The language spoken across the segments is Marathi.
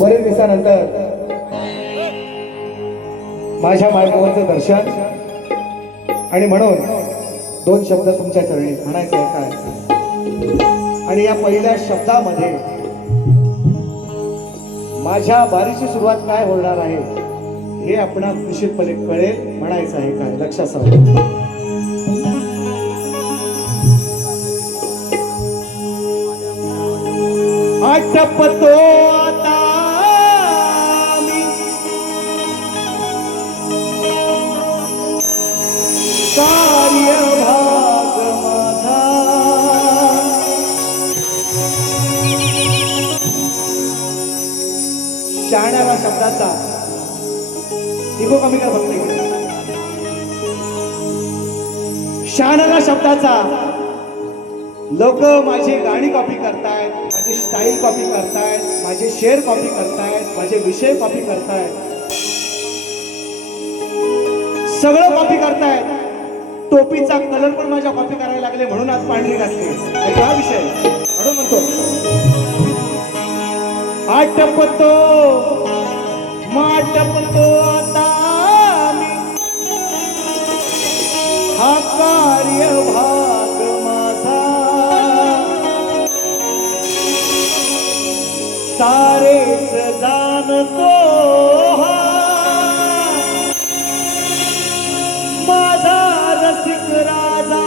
बरेच दिवसानंतर माझ्या मायबाबांचं दर्शन आणि म्हणून दोन शब्द तुमच्या चरणी म्हणायचे आहे काय. आणि या पहिल्या शब्दामध्ये माझ्या बारीची सुरुवात काय होणार आहे हे आपणाला निश्चितपणे कळेल. म्हणायचं आहे काय लक्षात ठेवा. आटपतो आता मी कार्यभाग माझा शहाण्याला शब्दाचा इगो कमी कर फक्त. शहाण्याला शब्दाचा लोक माझी गाणी कॉपी करतायत, माझी स्टाईल कॉपी करतायत, माझे शेर कॉपी करतायत, माझे विषय कॉपी करतायत, सगळं कॉपी करतायत. टोपीचा कलर पण माझ्या कॉपी करायला लागले म्हणून आज पांढरी घातली. हा विषय म्हणून म्हणतो आटपतो माटपतो आता मी हा कार्यभाग माझा सारेच जाणतो हा माझा रसिक राजा.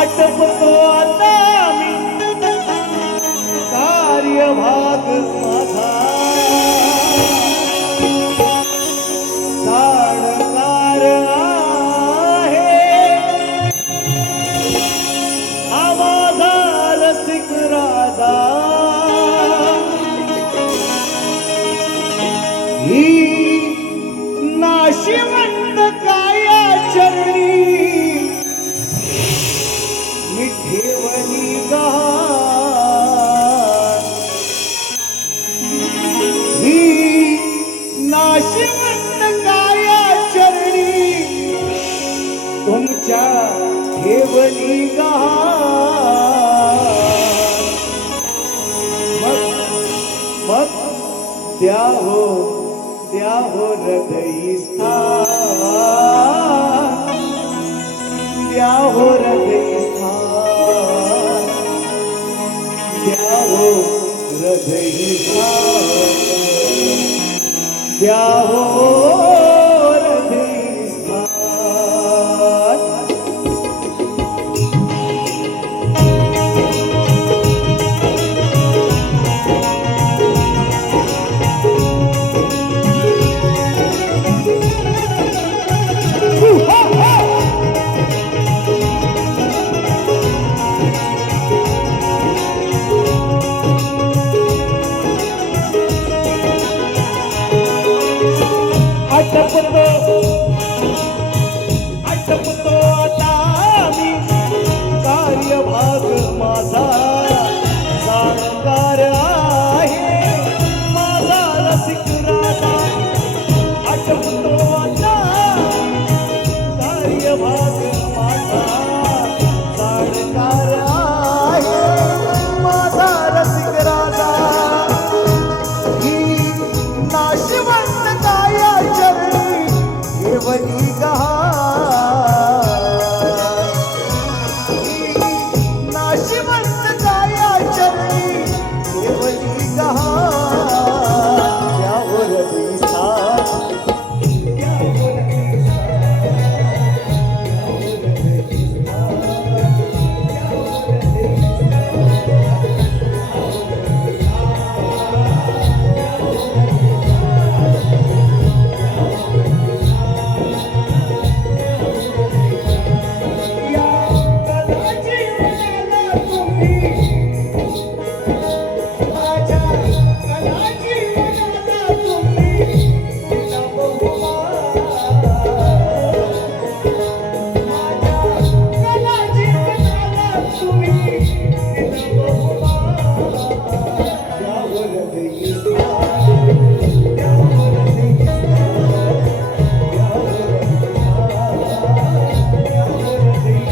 आटपतो आता मी कार्यभाग माझा ही नाशिवंत काया चरणी मी ठेवली गहाण. ही नाशिवंत काया चरणी तुमच्या ठेवली गहाण. मग द्या हो हृदयी स्थान, द्या हो हृदयी स्थान, द्या हो हृदयी स्थान, द्या हो हृदयी स्थान. आटपतो आता मी कार्यभाग माझा, जाणकार आहे माझा रसिक राजा. आटपतो आता कार्यभाग माझा, जाणकार आहे माझा रसिक राजा. ही नाशिवंत काया चरणी ठेवली गहाण. नाशिवंत काया चरणी ठेवली गहाण. द्या हो हृदयी स्थान, द्या हो हृदयी स्थान, द्या हो हृदयी स्थान, द्या हो हृदयी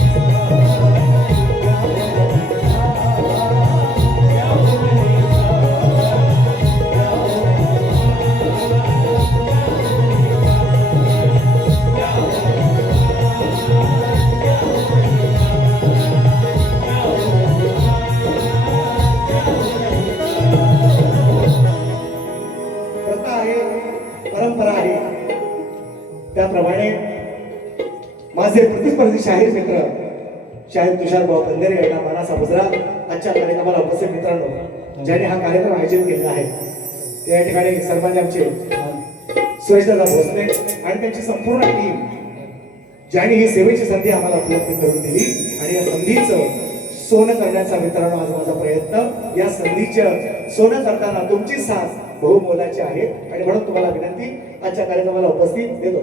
परंपरा आहे. त्याप्रमाणे माझे प्रतिस्पर्धी शाहीर मित्र शाहीर तुषार भाऊ बंदेरे यांना मानाचा मुजरा आजच्या कार्यक्रमाला उपस्थित मित्रांनो, ज्यांनी हा कार्यक्रम आयोजित केलेला आहे ते या ठिकाणी सन्मान्य आमचे सुरेशदादा भोसले आणि त्यांची संपूर्ण टीम, ज्यांनी ही सेवेची संधी आम्हाला उपलब्ध करून दिली आणि या संधीचं सोनं करण्याचा मित्रांनो आज माझा प्रयत्न. या संधीचं सोनं करताना तुमची साथ बहुमोलाची आहे आणि म्हणून तुम्हाला विनंती आजच्या कार्यक्रमाला उपस्थित देतो.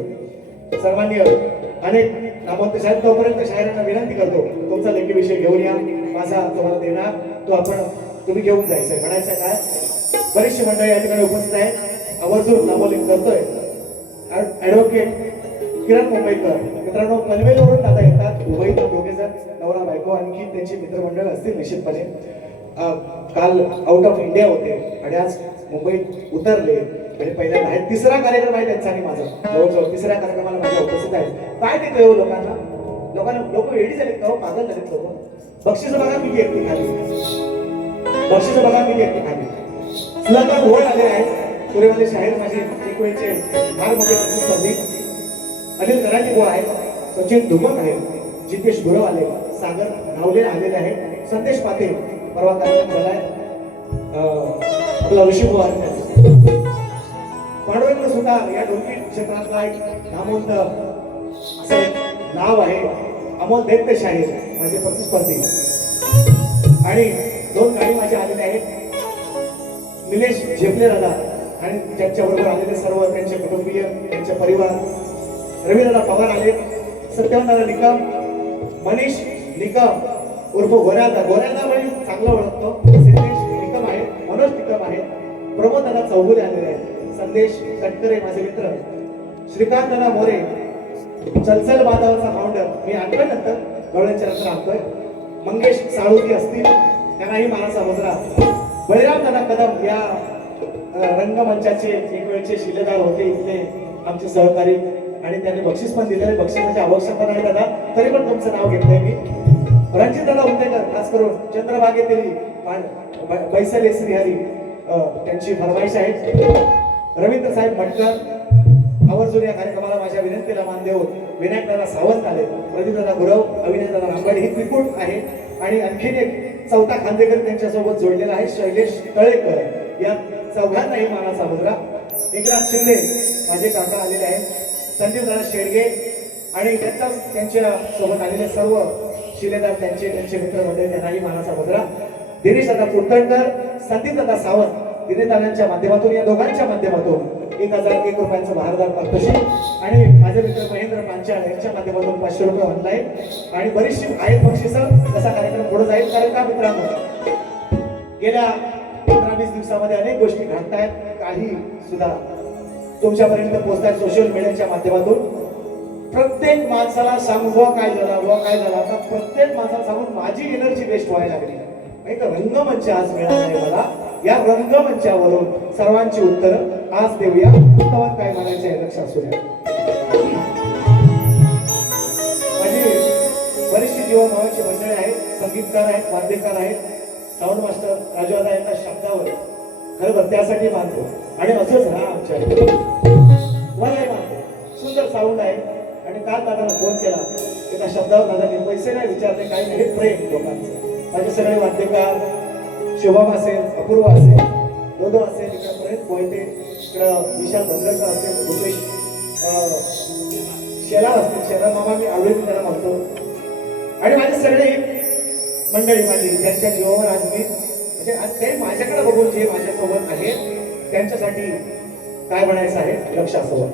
सर्वांनी अनेक नामवंत शाहीर, तोपर्यंत शाहिरांना विनंती करतो तुमचा लेखी विषय घेऊन या, माझा तुम्हाला देणार तो आपण तुम्ही घेऊन जायचंय. म्हणायचं काय, बरीचशी मंडळी या ठिकाणी उपस्थित आहेत. आवर्जून नामोल्लेख करतोय ऍडव्होकेट किरण मुंबईकर मित्रांनो, पनवेलवरून दादा येतात. मुंबईत दोघे जण नवरा बायको, आणखी त्यांची मित्रमंडळ असतील निश्चितपणे. काल आउट ऑफ इंडिया होते आणि आज मुंबईत उतरले म्हणजे पहिल्यांदा आहे. तिसरा कार्यक्रम आहे त्यांचा आणि माझा, जवळजवळ तिसऱ्या कार्यक्रमाला माझ्या उपस्थित आहे. काय ते कळव लोकांना लोक वेडी झालेत का, पागल झालेत लोक. बक्षीस बघा किती एकटी खाली, बक्षीस बघा किती एकटी खाली. सुलंका घोळ आले आहेत. पुरेवाले शाहीर माझे एक वेळचे फार मोठे प्रतिस्पर्धी अनिल कराटे गोळ आहेत, सचिन धुमक आहे, जितेश गुरवाले, सागर नावले आलेले आहेत, संदेश पाटील परवा कार्यक्रम झालाय, आपला ऋषी पवार पांडुरंग सुतार या ढोलकी क्षेत्रातला एक नामवंत असं एक नाव आहे. अमोल दैत्य शाहीर माझे प्रतिस्पर्धी आणि दोन गाडी माझे आलेले आहेत. निलेश झेपले दादा आणि त्यांच्याबरोबर आलेले सर्व त्यांचे कुटुंबीय, त्यांचे परिवार, रवींद्रनाथ पवार आले, सत्यवंतदादा निकम, मनीष निकम उर्फ गोऱ्यादा म्हणजे चांगलं ओळखतो, सिद्धेश निकम आहे, मनोज निकम आहे, प्रमोद दादा चौगुले आलेले आहेत, संदेश तटकरे माझे मित्र, श्रीकांत दादा मोरे, चलचल बांधवाचा फाउंडर, मी आणतोय नंतर गवळ्यांच्या नंतर आणतोय, मंगेश साळुंकी असतील त्यांनाही मानाचा मुजरा, बळीराम दादा कदम या रंगमंचाचे एक वेळचे शिलेदार होते, इथले आमचे सहकारी, आणि त्यांनी बक्षीस पण दिलेले, बक्षिसाची आवश्यकता नाही दादा, तरी पण तुमचं नाव घेतलंय मी. रणजित दादा उंदेकर, खास करून चंद्रभागेतील बैसले श्रीहरी त्यांची फरमाईश आहे. रवींद्र साहेब मटकर आवर्जून या कार्यक्रमाला माझ्या विनंतीला मान देऊन विनायक दादा सावंत आले, प्रदीप दादा गुरव, अविनाश दादा रामवाडे ही त्रिकूट आहे, आणि आणखीन एक चौथा खांदेकर त्यांच्यासोबत जोडलेला आहे, शैलेश तळेकर. या चौघांनाही मानाचा मुद्रा. एकनाथ शिंदे माझे काका आलेले आहेत, संदीप दादा शेडगे आणि त्यांच्या सोबत आलेले सर्व शिलेदार, त्यांचे मित्र मंडळी, त्यांनाही मानाचा मुद्रा. दिनेश दादा कुलकर्णकर, संदीप दादा सावंत, दिनेश दादांच्या माध्यमातून, या दोघांच्या माध्यमातून 1001 रुपयांचं भारदार पारितोषिक, आणि माझे मित्र महेंद्र पांचाळ यांच्या माध्यमातून 500 रुपये ऑनलाईन, आणि बरीचशी आहेत बक्षिसं. कसा कार्यक्रम पुढे जाईल, कारण का मित्रांनो, गेल्या 15-20 दिवसामध्ये अनेक गोष्टी घडतायत, काही सुद्धा तुमच्यापर्यंत पोहोचतायत सोशल मीडियाच्या माध्यमातून. प्रत्येक माणसाला सांगू काय झालं, आता प्रत्येक माणसाला सांगून माझी एनर्जी वेस्ट व्हायला लागली. एक रंगमंच आज मिळाला आहे मला, या रंगमंचावरून सर्वांची उत्तरं आज देऊया. उत्तर काय म्हणायचं आहे लक्षात असू द्या. माझी बरीचशी जीवनभावाची मंडळी आहेत, संगीतकार आहेत, वाद्यकार आहेत, साऊंड मास्टर राजवादा यांना शब्दावर खरं त्यासाठी मानतो, आणि असंच राहा आमच्या मलाही मानतो. सुंदर साऊंड आहे, आणि काल दादाला फोन केला, एका शब्दावर दादाने पैसे नाही विचारले, काही नाही, हे प्रेम लोकांचं. माझे सगळे वाद्यकार, शुभम असेल, अपूर्व असेल, दोदो असेल, इकडपर्यंत मोहिते, इकडं विशाल भद्रकर असेल, रुपेश शेलार असतील, शेलार मामा मी आवडीने त्याला म्हणतो, आणि माझे सगळे मंडळी माझी त्यांच्या जीवावर आज मी म्हणजे आज ते माझ्याकडे बघून जे माझ्यासोबत आहेत त्यांच्यासाठी काय म्हणायचं आहे लक्ष असं.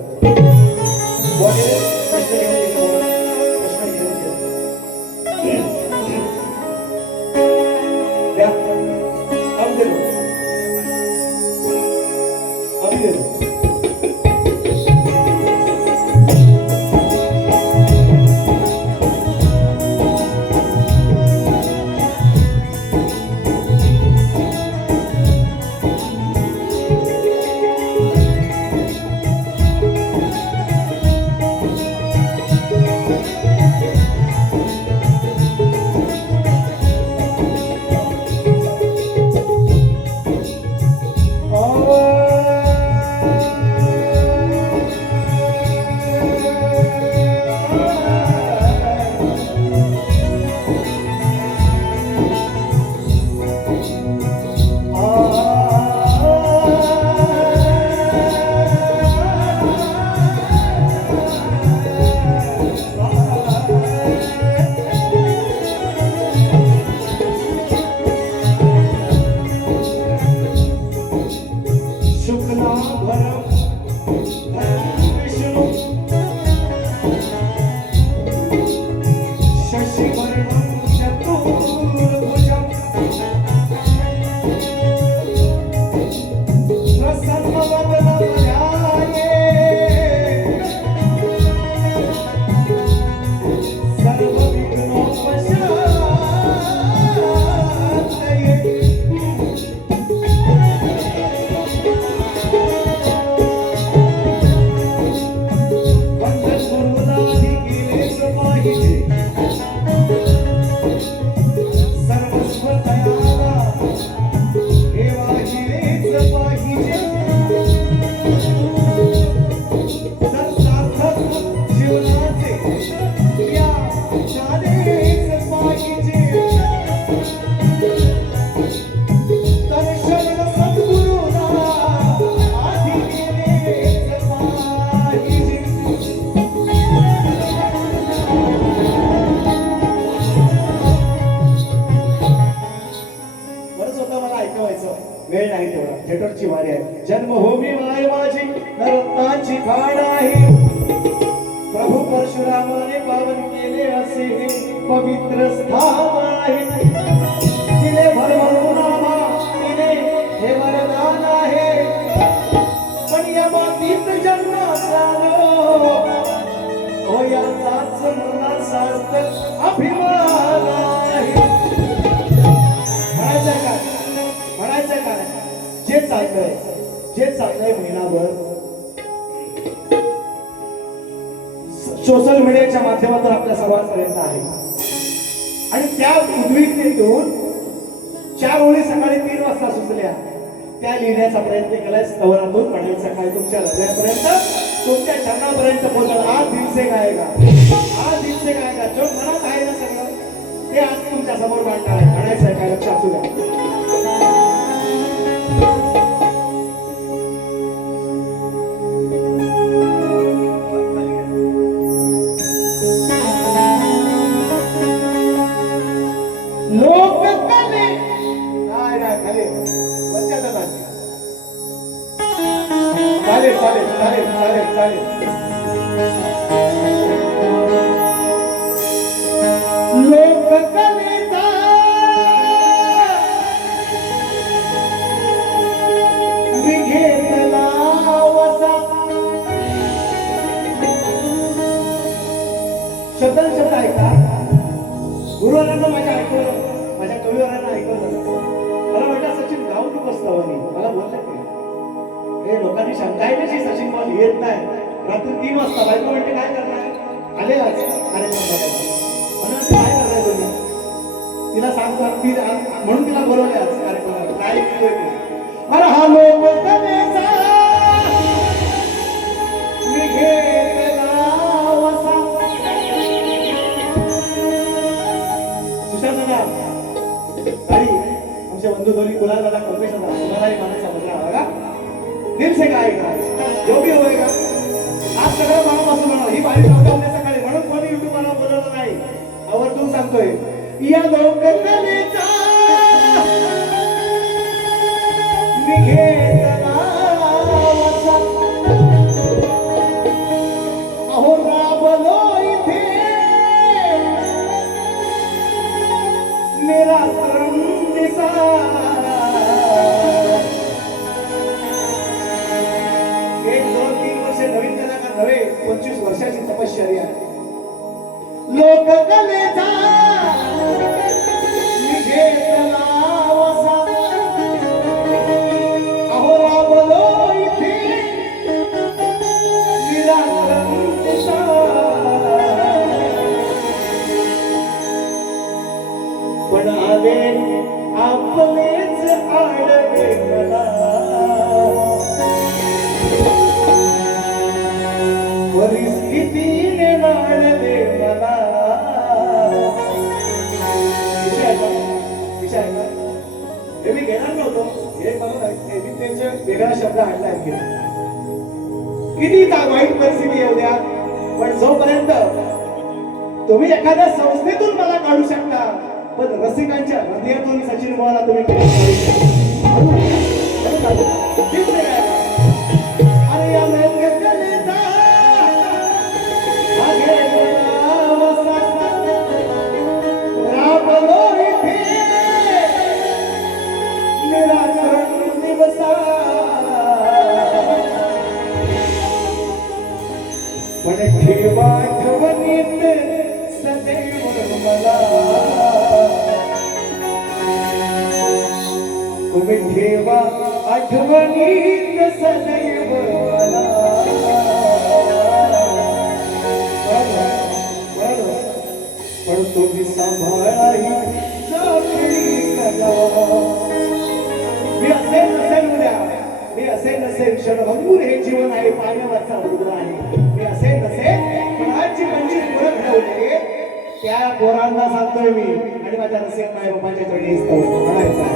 ठिकाण आहे. प्रभू परशुरामाने पावन केले असे हे पवित्र स्थान आहे. तिने भरभरून आम्हा तिने हे वरदान आहे. पण या मातीत जन्म झालो हो याचाच मला सार्थ अभिमान आहे. म्हणायचं काय जे चाललंय महिनाभर सोशल मीडियाच्या माध्यमातून आपल्या सर्वांपर्यंत आहे. आणि त्या उद्विग्नतेतून 4 ओळी सकाळी 3 वाजता सुचल्या त्या लिहिण्याचा प्रयत्न केलाय. स्तवनातून म्हणायचं काय तुमच्या हृदयापर्यंत तुमच्या चरणापर्यंत पोहोचल. आज दिल से गायगा, आज दिल से गायगा. जो मनात आहे ना सगळं ते आज तुमच्या समोर मांडणार आहे. म्हणायचं काय लक्षात असू द्या. चालेल चालेल चालेल चालेल चालेल. लोककलेचा मी घेतला वसा. शब्द ऐका. गुरुवारांना माझ्या ऐकवलं, माझ्या कविवारांना ऐकवलं. मला म्हटलं सचिन गाव तू बसतावनी. मला बोललं हे लोकांनी शंका आहे कशी सचिन बॉल येत नाही. रात्री 3 वाजता बायको म्हणते काय करणार. आले आज कार्यक्रम बघायला. म्हणून काय करताय तुम्ही. तिला सांगतो म्हणून तिला बोलवले आज कार्यक्रमाला. काय अरे हा लोककलेचा मी घेतला वसा. सुशांत दादा ताई आमचे बंधू दोन्ही कुलाल दादा कल्पेश दादा तुम्हालाही मला समजला हवा का. दिल से गाएगा जो भी होएगा. आज सगळं मनापासून म्हणा. ही बारी उद्या सकाळी म्हणून कोणी युट्यूबला बोलवलं नाही. आवर्जून सांगतोय या लोककलेचा मी घेतला वसा. अहो राबलो इथे मेरा दिसा. नवीन कलाकार नव्हे 25 वर्षाची तपश्चर्या आहे. लोककलेचा मी घेतला वसा. अहो राबलो इथे निराकरण दिसा. पण आले आपलेच आडवे मला. परिस्थितीने मारले मला. हे मी घेणार नव्हतो. हे मला वेगळा शब्द आणला. किती वाईट परिस्थिती येऊ द्या पण जोपर्यंत तुम्ही एखाद्या संस्थेतून मला काढू शकता पण रसिकांच्या हृदयातून सचिन बुवाला तुम्ही अरे या पण ठेवा आठवणीत सदैव मला. तुम्ही ठेवा आठवणीत सदैव मला. पण तुम्ही सांभाळाही साखळी कला. मी असेल नसेल उद्या मी असेल नसेल क्षणभंगूर हे जीवन आहे. पाण्यावरचा उडा आहे. मी असेल नसेल पण आजची 25 पोरं घडवली त्या पोरांना सांगतोय मी. आणि माझ्या रसिक माय बाबांच्या चरणी म्हणायचं आहे.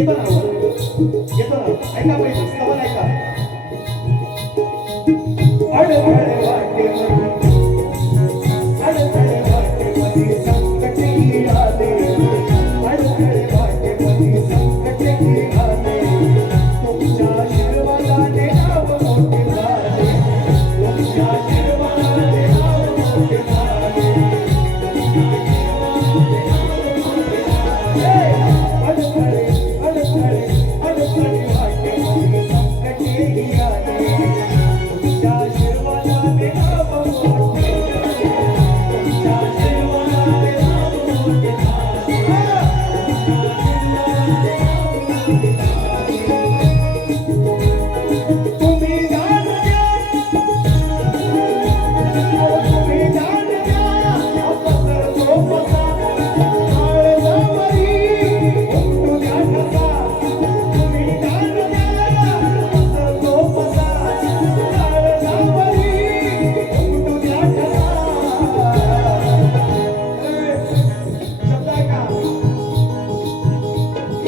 येतो ना येतो ना ऐका पाहिजे स्तवन ऐका अडथळे वाटे अडथळे वाटे मध्ये संकट ही आले अडथळे वाटे मध्ये संकट ही आले तुमच्या आशीर्वादाने नाव मोठे झाले तुमच्या आशीर्वादाने नाव मोठे झाले अडथळे अडथळे अडथळे वाटे मध्ये संकट ही आले तुमच्या आशीर्वादाने नाव मोठे झाले तुमच्या आशीर्वादाने नाव मोठे तुम्ही दान द्या तुम्ही दान द्या अपसर सोपसा काळजावरी उमटू द्या ठसा तुम्ही दान द्या अपसर सोपसा काळजावरी उमटू द्या ठसा शब्द ऐका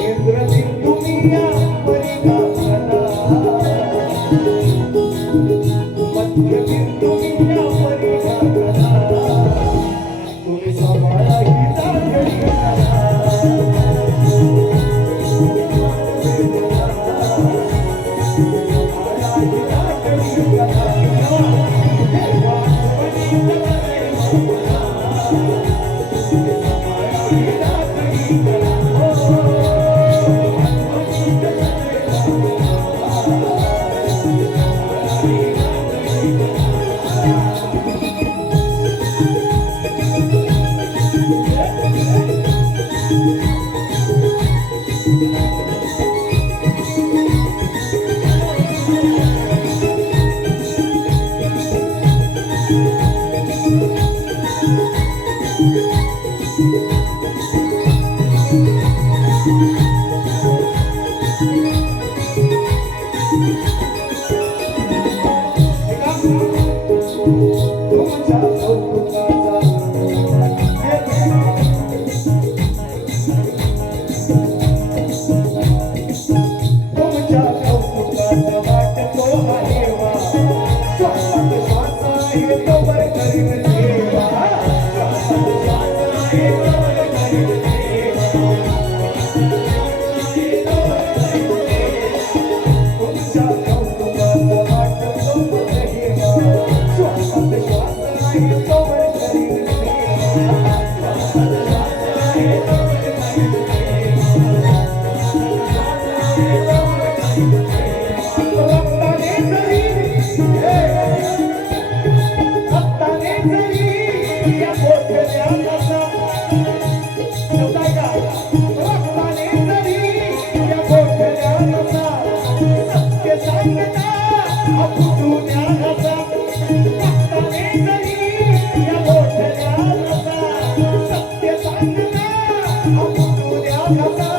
इंद्रसिंधू मिया परिघासना मध्यबिंदू मिया परिघासना तुम्ही सांभाळा ही जागरी कला तुमच्या कौतुकाचा तुमच्या कौतुकाचा वाटतो हा हेवा श्वासात श्वास आहे तोवर करीन सेवा श्वासात श्वास आहे तोवर करीन सेवा तुमच्या कौतुकाचा वाटतो हा हेवा श्वासात श्वास आहे तोवर करीन सेवा श्वासात श्वास आहे तोवर करीन रक्ताने जरी या बोलल्या कसा शब्द ऐका रक्ताने जरी या बोलल्या कसा सत्य सांगता अपुटू द्या कसा रक्ताने जरी या बोलल्या कसा सत्य सांगता अपुटू द्या कसा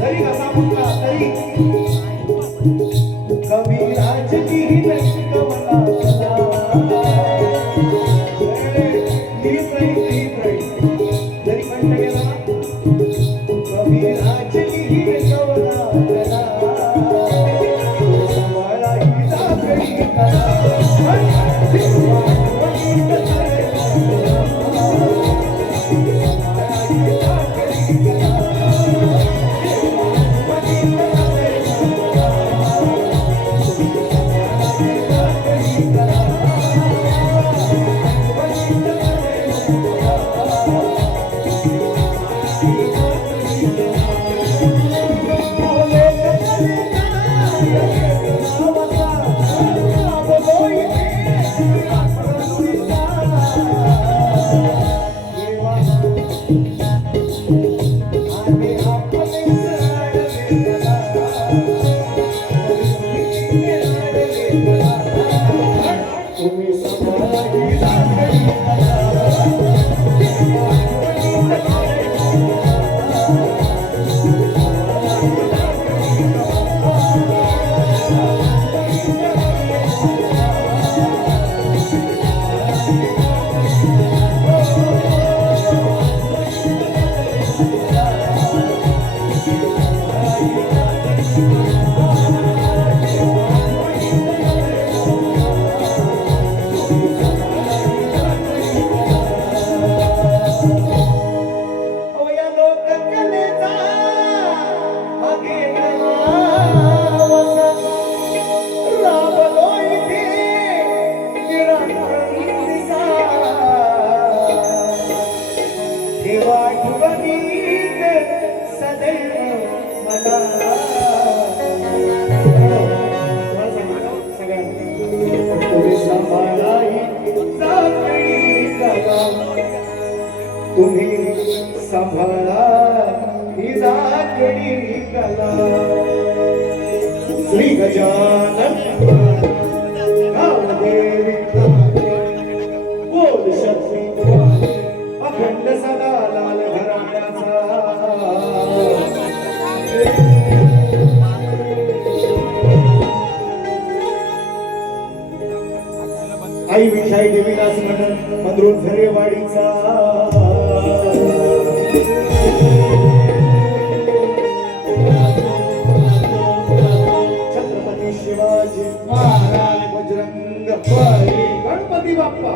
तरी कसा मुद्दा तरी कविराज की कवना सदा लिहित राहील जरी कंठ गेला ना कविराज की कवना सदा सांभाळा ही जागरी कला देवा आठवणीत सदैव मला तुम्ही सांभाळाई जाकडी कला तुम्ही सांभाळा ही जाकडी कला श्री गजानन देवी बोल शक्ती अखंड सदा लाल घराण्याचा आई विषाई देवीला स्मरण मधुर झरे वाडीचा छत्रपती शिवाजी महाराज बजरंग बली गणपती बाप्पा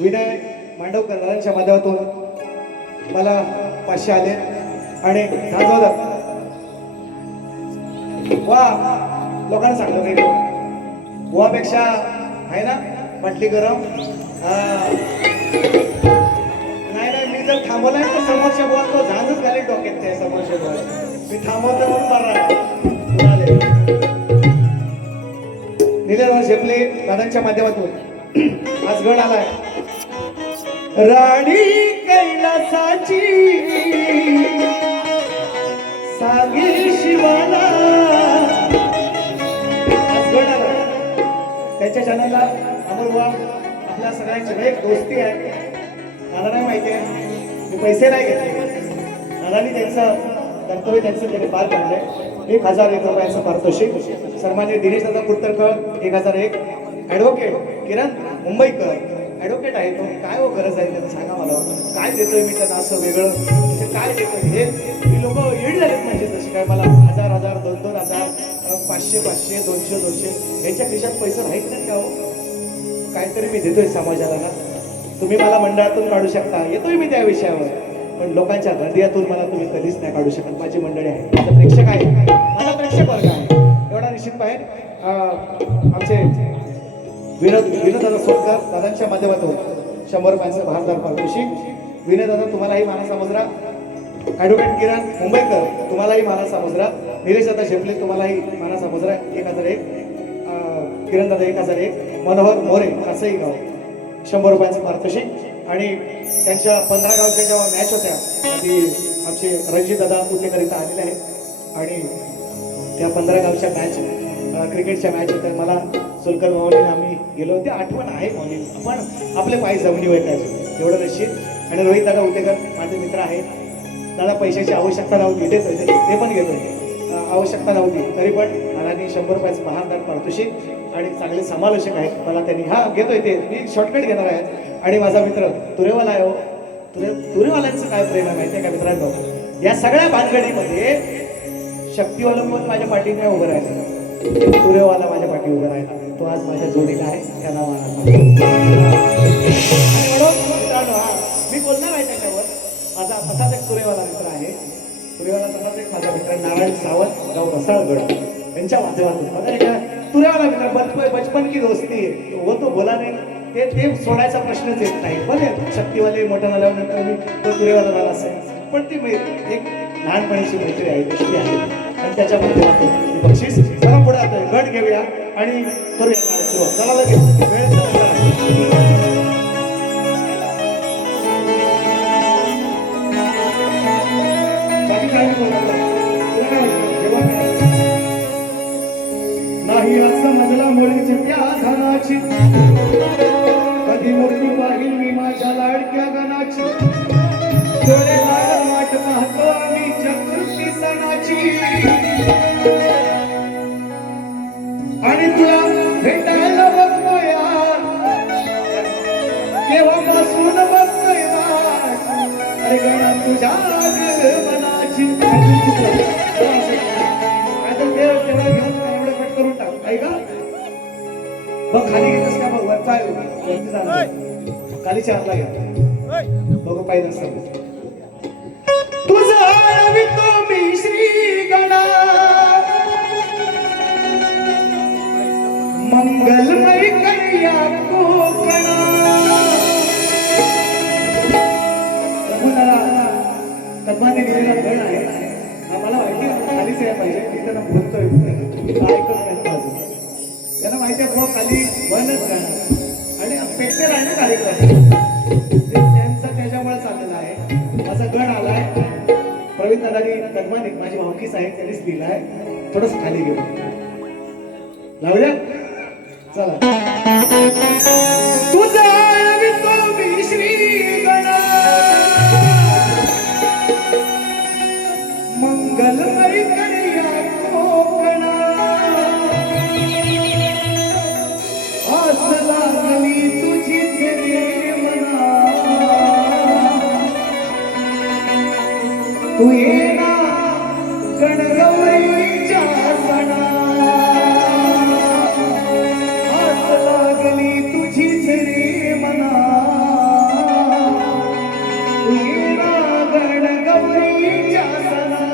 विनय मांडवकरांच्या माध्यमातून मला 500 आले आणि झाजवलं वा लोकांना सांगलं नाही बुवापेक्षा आहे ना म्हटली गरम नाही नाही मी जर थांबवलाय तर समोरच्या बुवा तो झाजच घालेल डोक्यात त्या समोरच्या बुवा मी थांबवतो म्हणून मारणार निलेराव शेपले दादांच्या माध्यमातून आज गण आलाय राणी कैलासाची सांगे शिवाला आज गण आलाय त्याच्या चॅनलला अमरवा आपल्या सगळ्यांची एक दोस्ती आहे मला नाही माहिती आहे मी पैसे नाही घेतले दादानी त्यांचं कर्तव्य त्यांनी पार पाडलंय 1001 रुपयांचं पारितोषिक सन्माननीय दिनेश दादा कुडतरकर 1001 ऍडव्होकेट किरण मुंबईकर ऍडव्होकेट आहे तो काय हो गरज आहे त्यांना सांगा मला काय देतोय मी त्यांना असं वेगळं म्हणजे काय देतोय हे ही लोक येडी झालेत म्हणजे तशी काय मला 1000 2,000 500 200 यांच्या खिशात पैसे राहीत नाही का हो काहीतरी मी देतोय समाजाला ना तुम्ही मला मंडळातून काढू शकता येतोय मी त्या विषयावर पण लोकांच्या हृदयातून मला तुम्ही कधीच नाही काढू शकत माझी मंडळी आहे माझा प्रेक्षक आहे माझा प्रेक्षक वर्ग आहे एवढा निश्चित बाहेर आमचे विनोदादा सोडकर दादांच्या माध्यमातून 100 रुपयांचं भारदार पारितोषिक विनोदादा तुम्हालाही माना सामुद्रा ॲडव्होकेट किरण मुंबईकर तुम्हालाही माना सामुद्रा निलेश दादा शेपले तुम्हालाही माना सामुद्रा 1001 किरण दादा 1001 मनोहर मोरे असंही गाव 100 रुपयांचं पारितोषिक आणि त्यांच्या 15 गावच्या जेव्हा मॅच होत्या आधी आमचे रणजित दादा कुटेकर इथं आलेले आहेत आणि त्या 15 गावच्या मॅच क्रिकेटच्या मॅच होत्या मला सोलकर माऊलीने आम्ही गेलो होते आठवण आहे माऊली आपण आपले पाय जमिनी वैकायचे एवढं निश्चित आणि रोहित दादा उटेकर माझे मित्र आहेत दादा पैशाची आवश्यकता नव्हती ते पण घेतोय आवश्यकता नव्हती तरी पण मला 100 रुपयाचं महानदार पारितोषिक आणि चांगले समालोचक आहेत मला त्यांनी हा घेतोय ते मी शॉर्टकट घेणार आहे आणि माझा मित्र तुरेवाला आहे हो तुरेवाल्यांचं काय प्रेम आहे माहिती आहे का मित्रांनो या सगळ्या भानगडीमध्ये शक्तीवाला पण माझ्या पाठीने उभं राहिला तुरेवाला माझ्या पाठी उभं राहिला तो आज माझ्या जोडीला आहे त्याला मित्रांनो हा मी बोलणार असाच एक तुरेवाला मित्र आहे. तुरेवाला तसाच एक माझा मित्र नारायण सावंत गाव रसाळगड यांच्या माध्यमातून बघा एका तुरेवाला मित्र बचपन की दोस्ती वो तो बोला नाही ते सोडायचा प्रश्नच येत नाही. बरे शक्तीवाले मोठा झाल्यानंतर मी तो तुरेवाला झाला असेल पण ती एक लहानपणीची मैत्री आहे गोष्टी आहे आणि त्याच्या माध्यमातून बक्षीस चला पुढे जातोय गट घेऊया आणि करूया सुरुवात. चला लगेच वेळ संपला आहे. नाही असं समजला मुलीची त्या धनाची कधी मोठी पाहिल मी माझ्या लाडक्या गणाची डोळे लाल वाट पाहतो आम्ही चतुर्थी सणाची आणि तुला भेटायला बघतोय केव्हापासून बघतोय अरे गणा तुझ्या मनाची करून टाक ऐका बघ खाली घेतस का बघ वरचा वरती जाणार खाली चारला घ्या बघ पाहिजे असतं तुझं आळवितो मी श्री गणा मंगलमय करूया कोकणा कदमाने दिलेला गण आहे आम्हाला माहिती खालीच यायला पाहिजे मी त्यांना बोलतोय ऐकत नाही माझं त्यांना माहिती आहे ब्लॉक खाली बंदच राहणार आणि पेटेल आहे ना कार्यक्रम त्यांचा त्याच्यामुळे चाललेला आहे. माझा गण आलाय प्रवीण दादानी कदमाने माझी भावकीच आहे त्यांनीच दिलाय थोडस खाली घेऊ लावूया चला तुझा मी श्री गणा मंगलमय करूया कोकणा आस लागली तुझीच रे मना तू ये ना गणगौरीच्या सणा आस लागली तुझीच रे मना तू ये ना गणगौरीच्या सणा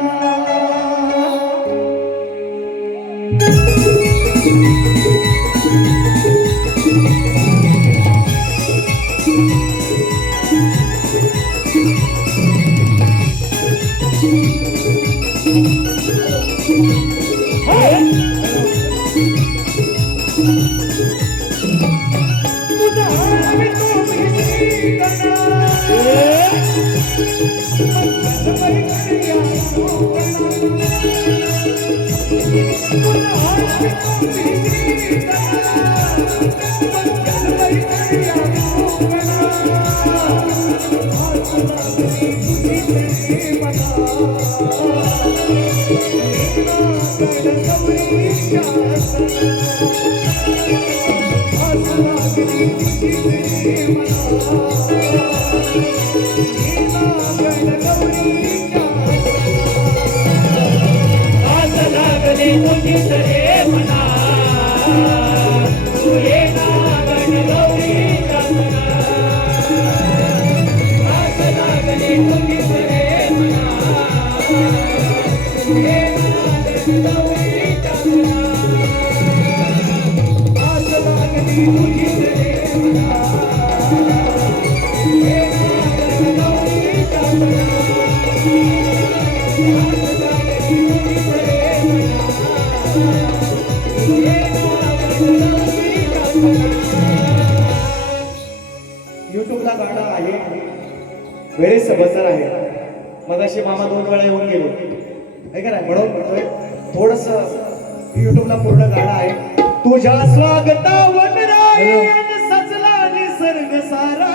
युट्यूबला गाणं आहे वेळेस समजणार आहे मगाशी मामा 2 वेळा येऊन गेले ऐका नाही म्हणून म्हणतोय थोडस युट्यूबला पूर्ण गाणं आहे तुझ्या स्वागतावन रायन सजला निसर्ग सारा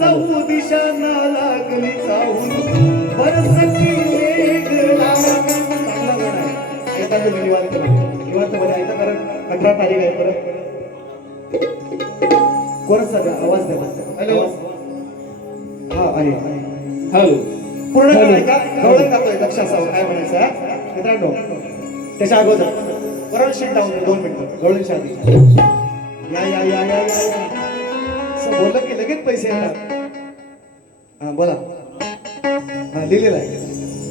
चहू दिशांना लागली चाहून बरसती वेगळा चांगला गाणं आहे ऐका तुम्ही निवांत मध्ये ऐका कारण 18 तारीख आहे परत कोणच सगळा आवाज द्या हॅलो हा आहे हॅलो पूर्ण गाणं ऐका गवळण गातोय लक्ष असावं काय म्हणायचं मित्रांनो त्याच्या अगोदर गवळण शीट डाऊन 2 मिनिटं गवळण शादी या असं बोललं की लगेच पैसे येतात हा बोला हा लिहिलेला आहे.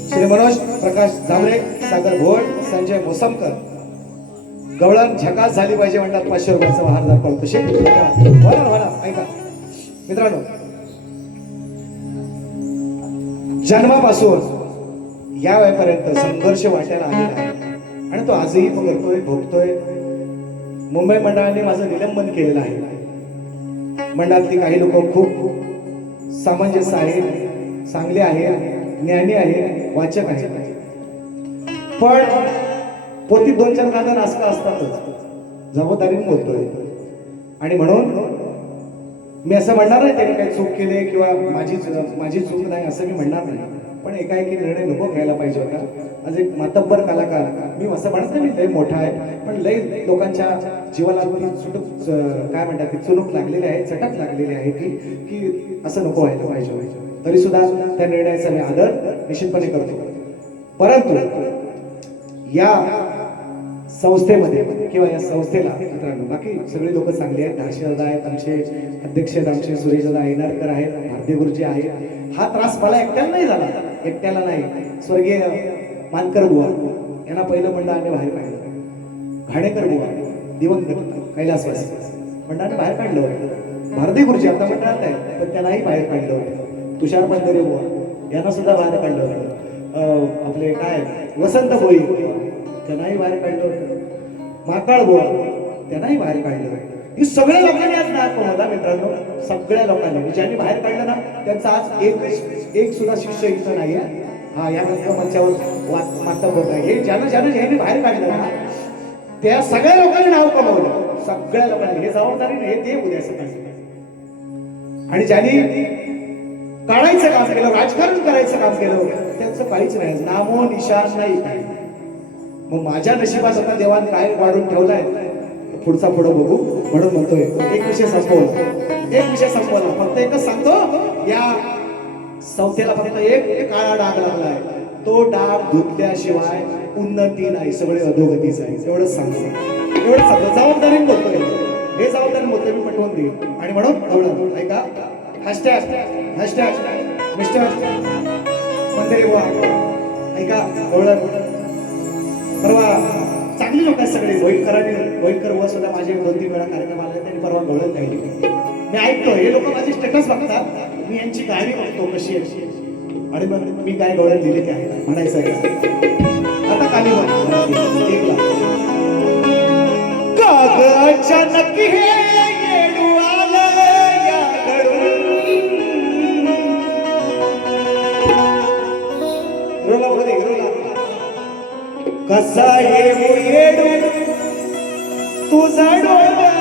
श्री मनोज प्रकाश जांभरे, सागर भोळ, संजय मोसमकर. गवळण झकास झाली पाहिजे म्हणतात 500 रुपयाचा महार दाखवलं तसे म्हणा. ऐका मित्रांनो, जन्मापासून या वयापर्यंत संघर्ष वाट्याला आलेला आहे आणि तो आजही करतोय, भोगतोय. मुंबई मंडळाने माझं निलंबन केलेलं आहे. मंडळातली काही लोक खूप सामंजस्य आहेत, चांगले आहेत, ज्ञानी आहेत, वाचक आहेत, पण पोतीत 2-4 कांदा नासका असतातच. जबाबदारीने बोलतोय आणि म्हणून मी असं म्हणणार नाही त्याने काही चूक केली किंवा माझी चूक नाही असं मी म्हणणार नाही, पण एकाएकी निर्णय नको घ्यायला पाहिजे होता. आज एक मातब्बर कलाकार, मी असं म्हणत नाही मी लय मोठा आहे, पण लय लोकांच्या जीवाला काय म्हणतात ती चुणूक लागलेली आहे, चटक लागलेली आहे की असं नको व्हायला पाहिजे. तरी सुद्धा त्या निर्णयाचा मी आदर निश्चितपणे करतो. परंतु या संस्थेमध्ये किंवा या संस्थेला मित्रांनो बाकी सगळे लोक चांगले आहेत. धारशीदादा आहेत, आमचे अध्यक्ष आहेत, आमचे सुरेशदादा येणारकर आहेत, भारतीय गुरुजी आहेत. हा त्रास मला एकट्याला नाही झाला, एकट्याला नाही. स्वर्गीय मानकर बुवा यांना पहिलं मंडळाने बाहेर काढलं. घाणेकर बुवा दिवंगत कैलासवासी मंडळाने बाहेर काढलं होतं. भारतीय गुरुजी आता मंडळात आहे पण त्यांनाही बाहेर काढलं होतं. तुषार पंधरे बुवा यांना सुद्धा बाहेर काढलं होतं. आपले काय वसंत भोई त्यांनाही बाहेर काढलं होतं. माकाळ बुवा त्यांनाही बाहेर काढलं होतं. ही सगळ्या लोकांनी आज नाक होता मित्रांनो, सगळ्या लोकांनी ज्यांनी बाहेर काढलं ना त्यांचा आज एक सुद्धा शिष्य इथं नाहीये. हा या मंचावर मातब्बर नाही. हे ज्यांनी बाहेर काढलं ना त्या सगळ्या लोकांनी नाव कमवलं. सगळ्या लोकांनी हे जबाबदारी हे ते उद्या सकाळी. आणि ज्यांनी काढायचं काम केलं, राजकारण करायचं काम केलं, त्यांचं काहीच नाही, नामो निशाण नाही काही. मग माझ्या नशिबात आता देवाने काय वाढून ठेवलाय पुढचा पुढं बघू म्हणून म्हणतोय. एक विषय संपवला, फक्त एकच सांगतो, या संस्थेला फक्त एक काळा डाग लागलाय. तो डाग धुतल्याशिवाय उन्नती नाही, सगळे अधोगतीच आहे. एवढंच सांगतो. जबाबदारीने बोलतोय, हे जबाबदारी बोलतोय मी पटवून देईन. आणि म्हणून ऐका, हॅशटॅग मिस्टर मंदिरे बुवा ऐका, परवा चांगली लोक आहेत सगळे. भोईटकर बुवा सुद्धा माझे 2-3 वेळा कार्यक्रम आले, त्यांनी परवा गवळण गायली. मी ऐकतो, हे लोक माझे स्टेटस बघतात, मी यांची गाणी बघतो कशी आहे आणि मग मी काय गवळण लिहिली ते आहे म्हणायचं आहे. आता काली अचानक हे येडू आलं या घडून. कसा येडू तुझा डोळा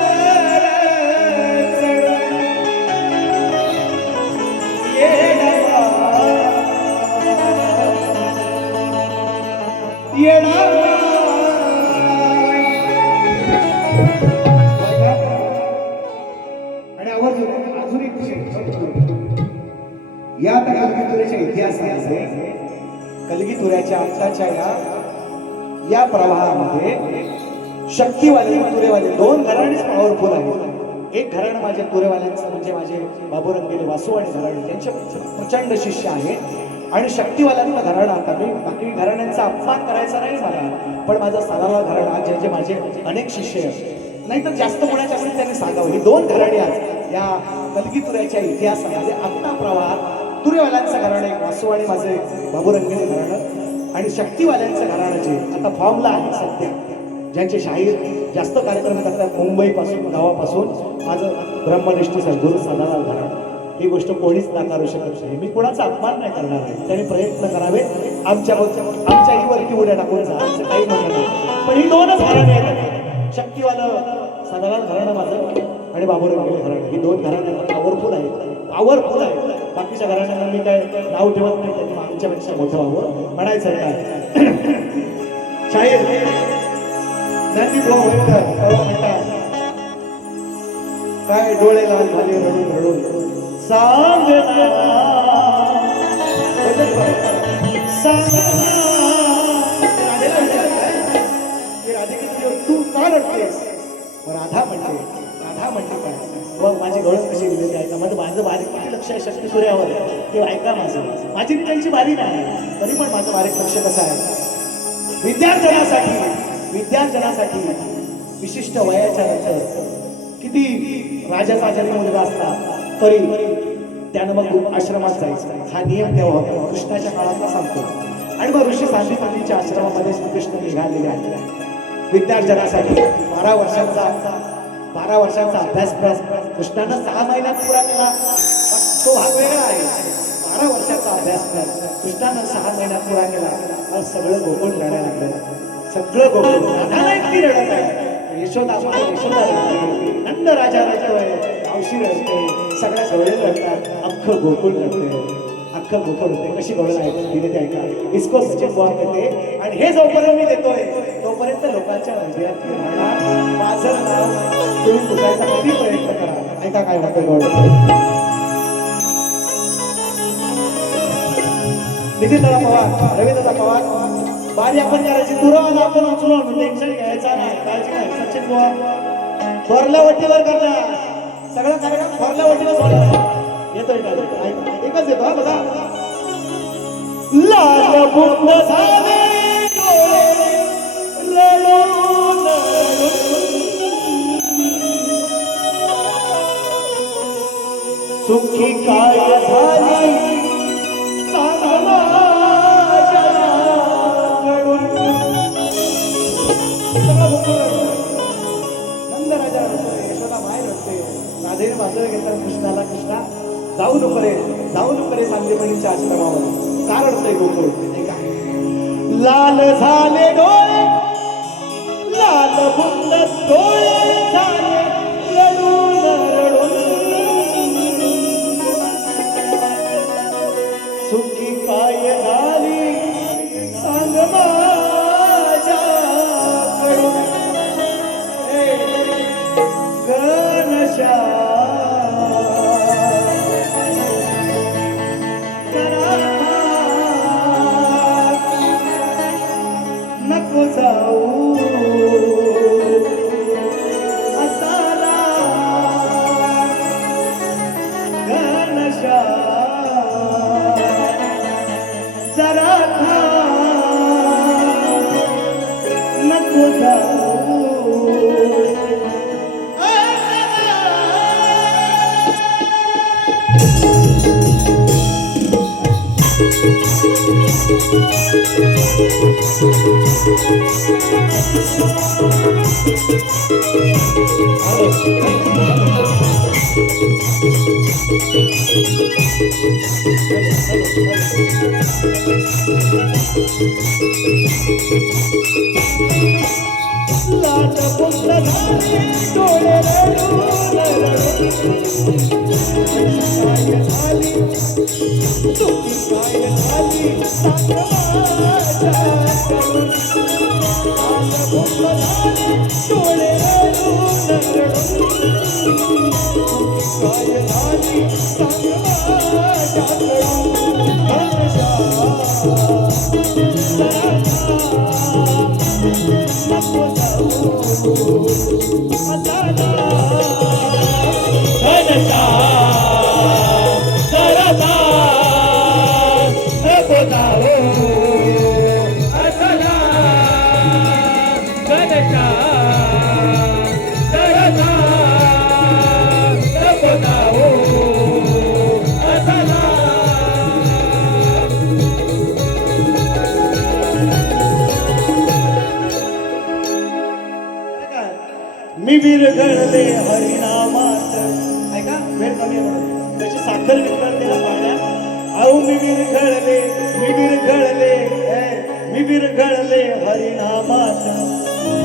आणि अजून एक या कलगीतुऱ्याच्या इतिहासामध्ये, कलगीतुऱ्याच्या आत्ताच्या या प्रवाहामध्ये शक्तीवाले तुरेवाले 2 घराणेच पॉवरफुल आहेत. एक घराणं माझ्या तुरेवाल्यांचं म्हणजे माझे बाबू रंगेले वासू आणि घराणे त्यांचे प्रचंड शिष्य आहे. आणि शक्तीवाल्यांना घराणं, आता मी बाकी घराण्यांचा अपमान करायचा नाही मला, पण माझा साधारण घराणा ज्यांचे माझे अनेक शिष्य आहेत, नाहीतर जास्त कोणाचे असेल त्यांनी सांगावं. ही 2 घराणे आज या कलगीतुऱ्याच्या इतिहासामध्ये आत्ता प्रवाहात तुरेवाल्यांचं घराणं एक वासू आणि माझे बाबू रंगेले घराणं आणि शक्तीवाल्यांचं घराणं जे आता फॉर्मला आहे सध्या, ज्यांचे शाहीर जास्त कार्यक्रम करतात मुंबईपासून गावापासून, माझं ब्रह्मनिष्ठ सद्गुरू साधारण घराणं. ही गोष्ट कोणीच नाकारू शकत नाही. मी कोणाचा अपमान नाही करणार आहे, त्यांनी प्रयत्न करावे आमच्याही वरती उड्या टाकून जा, आमचं काही म्हणणं नाही. पण ही 2च घराणे आहेत, शक्तीवालं साधारण घराणं माझं आणि बाबूराव घराणं. ही 2 घराण्यांना पॉवरफुल आहेत. बाकीच्या घराण्यांना मी काय नाव ठेवत नाही, त्यांनी आमच्यापेक्षा मोठं व्हावं म्हणायचं काय. शाहीर ज्ञानदीप भाऊ म्हणतात, काय डोळे लाल झाले रडून रडून सांग तू का रडतेस. राधा म्हणते काय, मग माझी गळत कशी गेलेली आहे का, माझं बारीक किती लक्ष लक्ष शक्ती सूर्यावर ते ऐका माझं. माझी त्यांची बारी नाही तरी पण माझं बारीक लक्ष कसं आहे. विद्यार्थ्यांसाठी विशिष्ट वयाच्या नंतर किती राजाचा जरी मुलगा असला तरी त्यानं मग आश्रमात जायचं. हा नियम तेव्हा होता कृष्णाच्या काळातला सांगतो. आणि मग ऋषी सांदीपतीच्या आश्रमामध्ये श्रीकृष्ण निघालेले आहेत. विद्यार्थ्यांसाठी 12 वर्षांचा अभ्यासक्रम कृष्णानं 6 महिन्यात पुरा केला. तो भाग वेगळा आहे. 12 वर्षाचा अभ्यासक्रम कृष्णानं 6 महिन्यात पुरा केला. सगळं गोकुळ रडायला लागलं. सगळं गोकुळ राधाला एकटी रडत आहे. यशोदा रडते, नंद राजा रडतोय, मावशी रडते, सगळ्या गवळे रडतात, अख्खं गोकुळ रडते. अख्खं गोकुळ होते. कशी गवळ आहे दिले ते ऐका. इस्कोसची बुवा देते आणि हे जोपर्यंत मी देतोय तोपर्यंत लोकांच्या हृदयात माझं नाव तुम्ही पुसायचा कधी प्रयत्न करा. ऐका काय म्हणतोय. नितीनदादा पवार, रवींद्रदा पवार, बारी आपण करायची. तुरंत आपण उचलून टेन्शन घ्यायचा नाही, काळजी नाही. सचिन बुवा थोरल्या वटीवर करता सगळं कार्यक्रम थोरल्या वटीवर सोडा. येतोय का? एकच येतो हा बघा. लाल बुंद झाले रडून सुखी काय झाली नंदराजा रडतोय, यशोदा माय रडते. राधेने बाजूला घेतला कृष्णाला. कृष्णा जाऊ नको रे सांदीपतीच्या आश्रमावर. का रडतोय गोकुळ? लाल झाले डोळे, लाल बुंद डोळे झाले रडून सुखी काय झाली सांग माझ्या कडून. घनश्याम नको जाऊ असाला. घनश्याम जरा नको जाऊ. लाल बुंद झाले डोळे रडून काय झाली तुझी काय झाली सांग माझ्या कडून. लाल बुंद झाले डोळे रडून काय झाली सांग माझ्या कडून. नको जाऊ असाला. मी विरघळले हरिनामात. ऐका वेळ कमी आहे म्हणून त्याची साखर विरघळतेला पाण्यात. अहो मी विरघळले हरिनामात.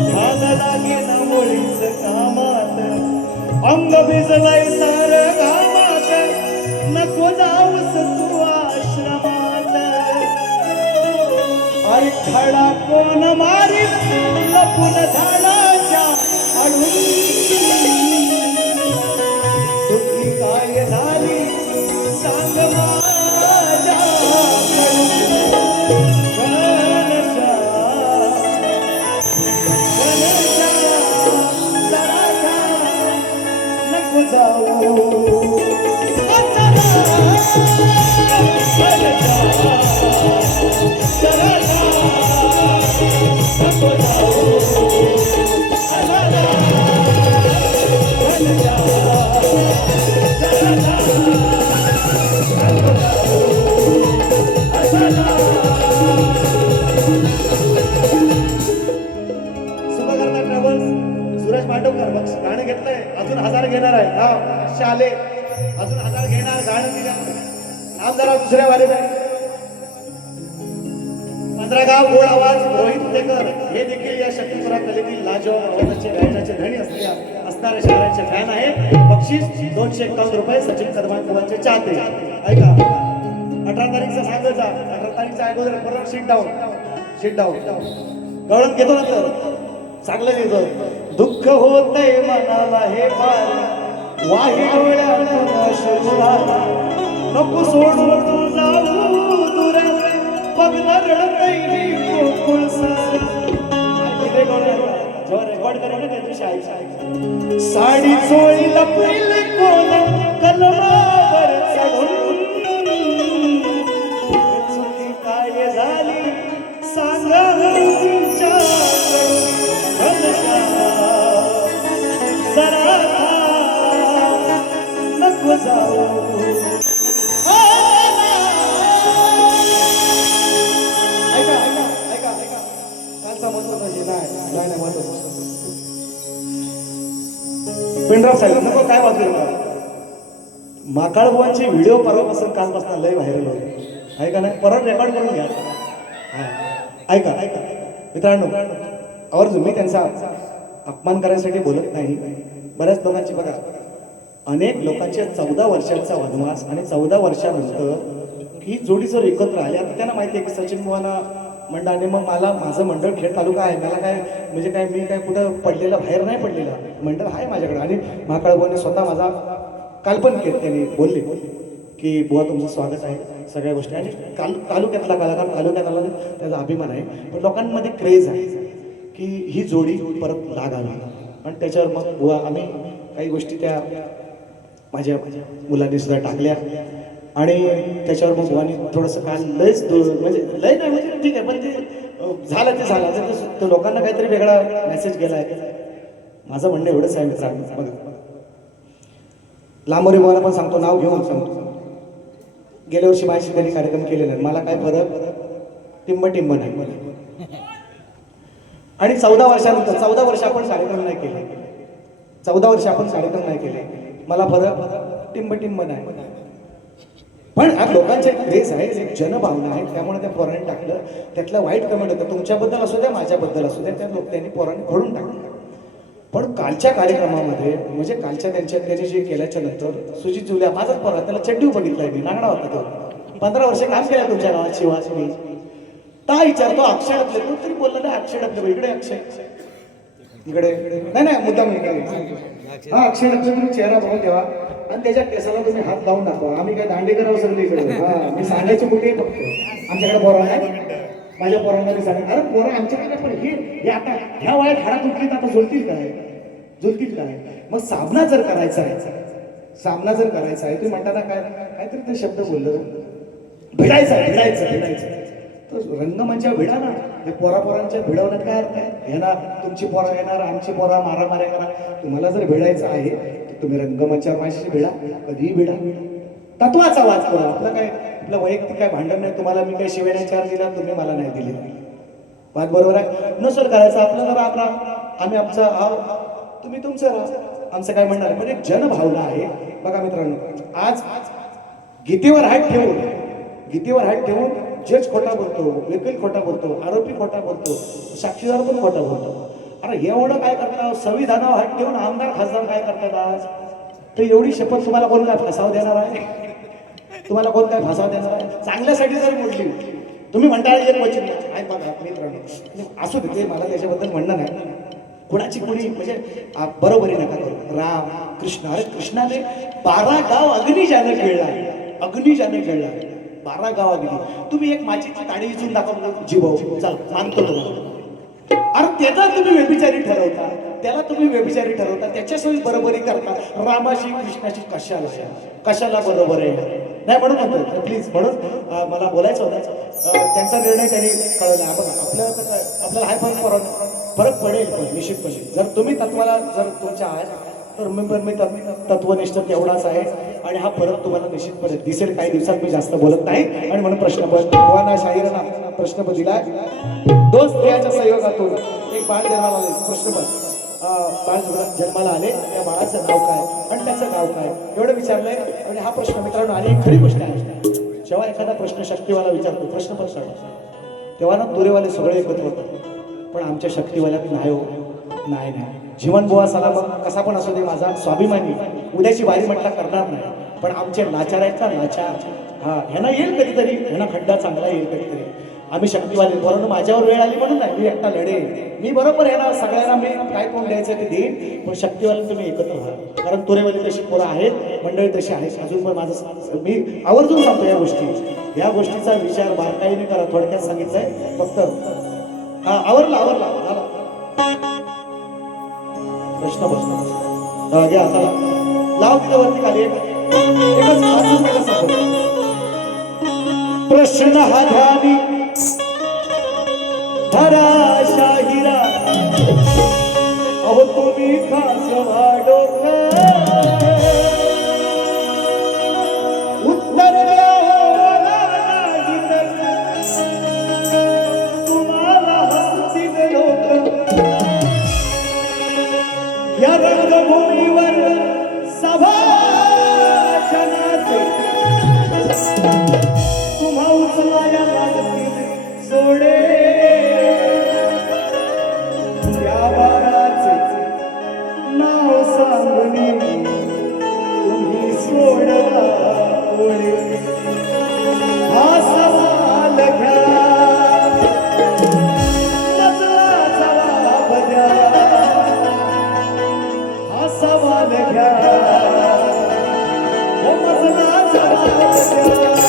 ध्यान लागे ना मुळीच कामात. अंग भिजलाय सार घामात. नको जाऊस तू आश्रमात. अरे खडा कोण मारील लपून झाडाच्या सुखी काय झाली सांग माझ्या कडून. नको जाऊ आमदार दुसऱ्या वाले 15 गाव गोड आवाज रोहित देकर हे देखील या शक्तिपुरा कलेतील लाजवाब आवाजाचे गायनाचे धनी असणारे शहराचे फॅन आहेत. बक्षीस 251 रुपये सचिन कदमांचे चाहते. ऐका 18 तारीखचा सांगायचा 18 तारीखचा अगोदर परत शीट डाऊन गवळण घेतो ना तर चांगलं घेतो. दुःख होतंय मनाला हे फार वाही डोळ्यातून शुभा नको सोडून तू जाऊ दूर बघणार रडतही गोकुळ रेकॉर्ड करा ना त्या दिवशी साडी चोळी लपईल कोण कलमावर चढून चुकी काय झाली सांगा जरा नको जाऊ. पिंडराव साहेब नको काय वाचू माकाळ बुवांची व्हिडिओ परवापासून कालपासून लय व्हायरल होते आहे का नाही. परत रेकॉर्ड करून घ्या. ऐका मित्रांनो आवर्जून मी त्यांचा अपमान करायसाठी बोलत नाही. बऱ्याच लोकांची बघा अनेक लोकांचे 14 वर्षांचा वनवास आणि 14 वर्षानंतर ही जोडी जर एकत्र आली आता त्यांना माहिती आहे की सचिन बुवांना मंडळ आणि मग मला माझं मंडळ खेड तालुका आहे. मला काय म्हणजे काय मी काय कुठं पडलेलं बाहेर नाही पडलेलं मंडळ आहे माझ्याकडे. आणि महाकाळ बुवांनी स्वतः माझा काल्पनिक केलं. त्यांनी बोलले की बुवा तुमचं स्वागत आहे सगळ्या गोष्टी आणि तालुक्यातला कलाकार तालुक्यात आला त्याचा अभिमान आहे. पण लोकांमध्ये क्रेज आहे की ही जोडी परत लागावी आणि त्याच्यावर मग बुवा आम्ही काही गोष्टी त्या माझ्या मुलांनी सुद्धा टाकल्या आणि त्याच्यावर मग बुवानी थोडंसं काल लयच म्हणजे लय नाही म्हणजे ठीक आहे पण ते झालं ते झालं तर लोकांना काहीतरी वेगळा मेसेज गेला आहे. माझं म्हणणं एवढंच आहे मित्रांनो बघा लांबोरी बुवाला पण सांगतो नाव घेऊन सांगतो गेल्या वर्षी माझ्याशी त्यांनी कार्यक्रम केले नाही. मला काय फरक टिंब नाही. आणि 14 वर्षानंतर 14 वर्ष आपण कार्यक्रम नाही केले 14 वर्ष आपण कार्यक्रम नाही केले मला फरक टिंब नाही. पण आज लोकांचे क्रेज आहे एक जनभावना आहे त्यामुळे त्या पोरांनी टाकलं. त्यातलं वाईट कमेंट होतं तुमच्याबद्दल असू द्या माझ्याबद्दल असू द्या त्या त्यांनी पोरांनी घडून टाकलं. पण कालच्या कार्यक्रमामध्ये म्हणजे कालच्या त्यांनी जे केल्याच्या नंतर सुजित जुल्या माझाच पोरा त्याला चड्डीव बघितलाय मी नागडा होता तो 15 वर्ष काम केलं तुमच्या गावात शिवाजी ता विचारतो अक्षय डबले तू तरी बोलला ना अक्षय डबले इकडे अक्षय इकडे नाही मुद्दाम हा अक्षय डबले तुम्ही चेहरा बघून ठेवा आणि त्याच्या केसाला तुम्ही हात लावून दाखवा. आम्ही काय दांडे करावं सगळी इकडे हा मी सांगायचं कुठेही फक्त आमच्याकडे पोरा आहे माझ्या पोरांना मी सांगेन अरे पोरं आमच्याकडे पण हे आता ह्या वयात हाडात उठलीत आता जुलतील काय मग सामना जर करायचा आहे तुम्ही म्हणताना काहीतरी ते शब्द बोललं भिडायचं तर रंगमंचा भिडा ना हे पोरांच्या भिडवण्यात काय अर्थ आहे. येणार तुमची पोरं येणार आमची पोरं मारामाऱ्या करा. तुम्हाला जर भिडायचं आहे तर तुम्ही रंगमंचावर माझ्याशी भिडा कधीही भिडा तत्वाचा वाच करा. आपलं काय आपलं वैयक्तिक काय भांडण नाही. तुम्हाला मी काय शिवायला चार दिला तुम्ही मला नाही दिले वाद बरोबर आहे नसेल करायचं आपलं जर आपला आम्ही आमचा तुम्ही तुमचं राहा आमचं काय म्हणणार. पण एक जनभावना आहे बघा मित्रांनो आज गीतेवर हात ठेवून जज खोटा बोलतो वकील खोटा बोलतो आरोपी खोटा बोलतो साक्षीदार पण खोटा बोलतो. अरे एवढं काय करता संविधानावर हात ठेवून आमदार खासदार काय करतात आज तर एवढी शपथ तुम्हाला कोण काय फसाव देणार आहे. तुम्हाला कोण काय फसाव देणार आहे. चांगल्यासाठी जर मोडली तुम्ही म्हणता एक वचन आहे बघा मित्रांनो असू दे मला त्याच्याबद्दल म्हणणं नाही. कुणाची कुणी म्हणजे बरोबरी नका करू. राम कृष्ण अरे कृष्णाने 12 गाव अग्निजाने खेळला 12 गाव अग्नी. तुम्ही एक माझी ताडी इचून दाखवतो जीव चल मानतो तुम्हाला. अरे त्याला तुम्ही व्यभिचारी ठरवता त्याच्यासोबत बरोबरी करता. रामाशी कृष्णाची कशाला बरोबर आहे नाही म्हणून म्हणतो प्लीज म्हणून मला बोलायचं होतं. त्यांचा निर्णय त्यांनी कळवला. बघा आपल्याला हाय फरक पडेल पण निश्चितपणे जर तुम्ही तत्वाला जर तुमच्या आहात तर मी तत्वनिष्ठ तेवढाच आहे आणि हा फरक तुम्हाला निश्चितपणे दिसेल. काही दिवसात मी जास्त बोलत नाही आणि म्हणून प्रश्न शाहिरांना प्रश्न दिलाय. 2 स्त्रियांच्या संयोगातून एक बाळ जन्माला आले. प्रश्न बाळ जन्माला आले त्या बाळाचं नाव काय आणि त्याचं नाव काय एवढं विचारलंय. आणि हा प्रश्न मित्रांनो आणि खरी गोष्ट आहे जेव्हा एखादा प्रश्न शक्तीवाला विचारतो प्रश्न पण सांगा तेव्हा ना तुरेवाले सगळे एकत्र होतात पण आमच्या शक्तीवाल्यात नाही हो नाही नाही जीवन बुवा साला मग कसा पण असू दे माझा स्वाभिमानी उद्याची बारी म्हटला करणार नाही पण आमचे लाचार आहेत ना लाचार हा ह्यांना येईल कधीतरी ह्यांना खड्डा चांगला येईल कधीतरी आम्ही शक्तीवाले बरोबर माझ्यावर वेळ आली म्हणून नाही मी एकटा लढे मी बरोबर ह्यांना सगळ्यांना मी काय कोण द्यायचं ते देईन पण शक्तीवाले तुम्ही एकत्र व्हा कारण तुरेवाली तशी पोरं आहेत मंडळी तशी आहेत अजून पण माझं मी आवर्जून सांगतो या गोष्टीचा विचार बारकाईने करा थोडक्यात सांगितलंय फक्त हा आवरला झाला प्रश्न घ्या आता लाव तिथं वरती खाली एकच वाचून मला सांगतो प्रश्न हा ध्यानी भरा शाहिरा अहो तुम्ही खास वाढो उत्तर द्यावं नाही तर तुम्हाला हसतील लोक या रंगभूमीवर सभाजनाचे तुम्हा उचलाया लागतील सोडे त्या बाराचे नाव सांगणे तुम्ही सोडला कोणे हा सवाल घ्या मजला जवाब द्या हा सवाल घ्या हो मजला जवाब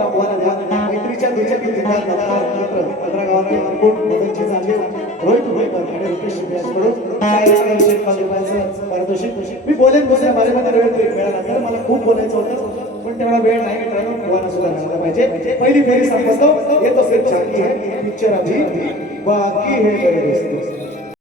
मैत्रीच्या दुचाकी जिल्ह्यात पंधरा गावांनी मदतची झाली रोहित रुपेकर आणि रुपेश शिंदेकडून पारितोषिक मी बोलेन दुसऱ्या बारेमध्ये वेळ मिळाला मला खूप बोलायचं होतं पण तेवढा वेळ नाही मिळाला ठेवायला सुद्धा मिळाला पाहिजे पहिली फेरी संपतो येतो फिर झाकी है पिक्चर अभी बाकी है मेरे दोस्तों